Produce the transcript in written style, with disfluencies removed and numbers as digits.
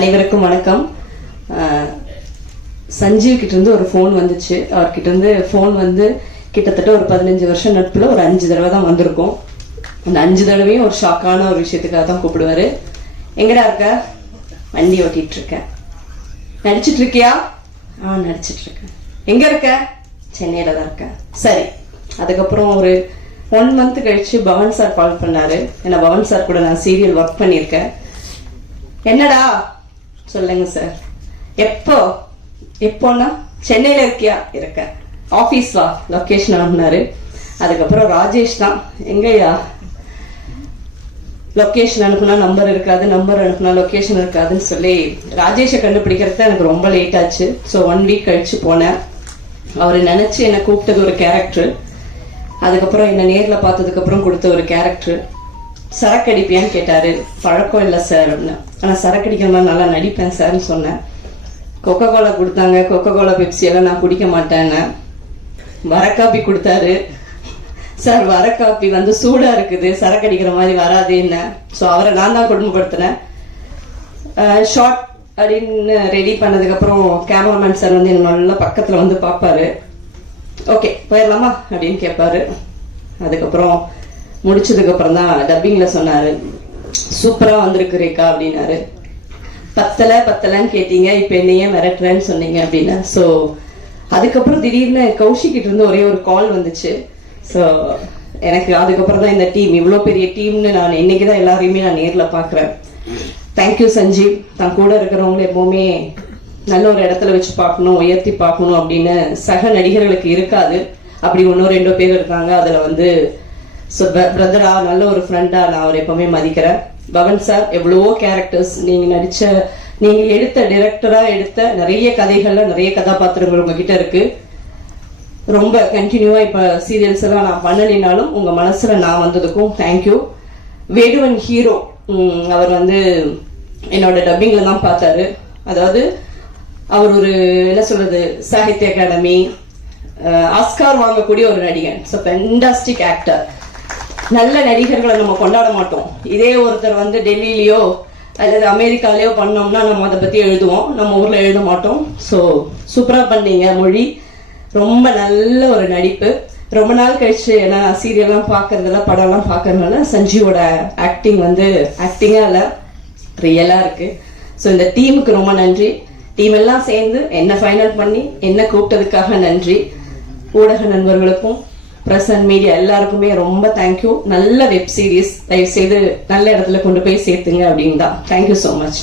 அனைவருக்கும் வணக்கம். சஞ்சீவ் கிட்ட இருந்து ஒரு ஃபோன் வந்துச்சு. அவர்கிட்ட இருந்து ஃபோன் வந்து கிட்டத்தட்ட ஒரு 15 வருஷம் நட்புல ஒரு 5 தடவை தான் வந்திருக்கும். அந்த 5 தடவையும் ஒரு ஷாக்கான ஒரு விஷயத்துக்காக தான் கூப்பிடுவாரு. எங்கடா இருக்க? வண்டி ஓட்டிட்டு இருக்கேன். நடிச்சிட்டு இருக்கியா? நடிச்சிட்டு இருக்கேன். எங்க இருக்க? சென்னையில தான் இருக்கேன். சரி. அதுக்கப்புறம் ஒரு 1 மந்த் கழிச்சு பவன் சார் கால் பண்ணாரு. ஏன்னா பவன் சார் கூட நான் சீரியல் ஒர்க் பண்ணியிருக்கேன். என்னடா? சொல்லுங்க சார். எப்போன்னா சென்னையில இருக்கியா? இருக்க. ஆபீஸ் வா, லொகேஷன் அனுப்புனாரு. அதுக்கப்புறம் ராஜேஷ் தான், எங்கயா லொகேஷன் அனுப்புனா நம்பர் இருக்காது, நம்பர் அனுப்புனா லொகேஷன் இருக்காதுன்னு சொல்லி ராஜேஷை கண்டுபிடிக்கிறது எனக்கு ரொம்ப லேட் ஆச்சு. ஸோ 1 வீக் கழிச்சு போனேன். அவரை நினைச்சு என்னை கூப்பிட்டது ஒரு கேரக்டர். அதுக்கப்புறம் என்ன நேர்ல பார்த்ததுக்கு அப்புறம் கொடுத்த ஒரு கேரக்டர். சரக்கு அடிப்பியான்னு கேட்டாரு. பழக்கம் இல்லை சார் அப்படின்னு. ஆனா சரக்கு அடிக்கிற மாதிரி நல்லா நடிப்பேன் சார்னு சொன்னேன். கொக்கோ கோலா கொடுத்தாங்க. கொக்கோ கோலா பெப்சி எல்லாம் நான் குடிக்க மாட்டேன்னு. வர காப்பி கொடுத்தாரு. சார் வர காப்பி வந்து சூடா இருக்குது, சரக்கு அடிக்கிற மாதிரி வராது என்ன. ஸோ அவரை நான் தான் கொடுமைப்படுத்தினேன். ஷார்ட் அப்படின்னு ரெடி பண்ணதுக்கு அப்புறம் கேமராமேன் சார் வந்து என்ன நல்லா பக்கத்துல வந்து பார்ப்பாரு. ஓகே போயிடலாமா அப்படின்னு கேட்பாரு. அதுக்கப்புறம் முடிச்சதுக்கு அப்புறம் தான் டப்பிங்ல சொன்னாரு, சூப்பரா வந்திருக்கு ரேகா அப்படின்னாரு. பத்தலன்னு கேட்டீங்க, இப்ப என்னையே மிரட்டுறேன்னு சொன்னீங்க அப்படின்னு. ஸோ அதுக்கப்புறம் திடீர்னு கௌஷிக்கிட்ட இருந்து ஒரே ஒரு கால் வந்துச்சு. ஸோ எனக்கு அதுக்கப்புறம் தான் இந்த டீம், இவ்வளோ பெரிய டீம்னு நான் இன்னைக்குதான் எல்லாரையுமே நான் நேர்ல பாக்குறேன். தேங்க்யூ சஞ்சீவ். தான் கூட இருக்கிறவங்களை எப்பவுமே நல்ல ஒரு இடத்துல வச்சு பார்க்கணும், உயர்த்தி பார்க்கணும் அப்படின்னு சக நடிகர்களுக்கு இருக்காது. அப்படி 1-2 பேர் இருக்காங்க. அதுல வந்து பிரதரா, நல்ல ஒரு ஃப்ரெண்டா நான் அவர் எப்பவுமே மதிக்கிறேன். பவன் சார், எவ்வளவோ கேரக்டர்ஸ் நீங்க எடுத்த டைரக்டரா எடுத்த நிறைய கதைகள்ல நிறைய கதாபாத்திரங்கள் உங்ககிட்ட இருக்கு. ரொம்ப கண்டினியூவா இப்ப சீரியல்ஸ் எல்லாம் நான் பண்ணலினாலும் உங்க மனசுல நான் வந்ததுக்கும் தேங்க்யூ. வேடுவன் ஹீரோ அவர் வந்து என்னோட டப்பிங்ல தான் பார்த்தாரு. அதாவது அவர் ஒரு என்ன சொல்றது, சாகித்ய அகாடமி, ஆஸ்கார் வாங்கக்கூடிய ஒரு நடிகன். So fantastic actor. நல்ல நடிகர்களை நம்ம கொண்டாட மாட்டோம். இதே ஒருத்தர் வந்து டெல்லியிலயோ அல்லது அமெரிக்காலயோ பண்ணோம்னா நம்ம அதை பத்தி எழுதுவோம், நம்ம ஊர்ல எழுத மாட்டோம். ஸோ சூப்பரா பண்ணீங்க மொழி. ரொம்ப நல்ல ஒரு நடிப்பு. ரொம்ப நாள் கழிச்சு ஏன்னா சீரியல்லாம் பாக்குறதுல படம்லாம் பாக்குறதுனால சஞ்சீவோட ஆக்டிங் வந்து ஆக்டிங்கா இல்ல, ரியலா இருக்கு. ஸோ இந்த டீமுக்கு ரொம்ப நன்றி. டீம் எல்லாம் சேர்ந்து என்ன ஃபைனல் பண்ணி என்ன கூப்பிட்டதுக்காக நன்றி. ஊடக நண்பர்களுக்கும் பிரஸ் அண்ட் மீடியா எல்லாருக்குமே ரொம்ப தேங்க்யூ. நல்ல வெப் சீரிஸ், தயவு செய்து நல்ல இடத்துல கொண்டு போய் சேர்த்துங்க அப்படின்னு தான். Thank you so much.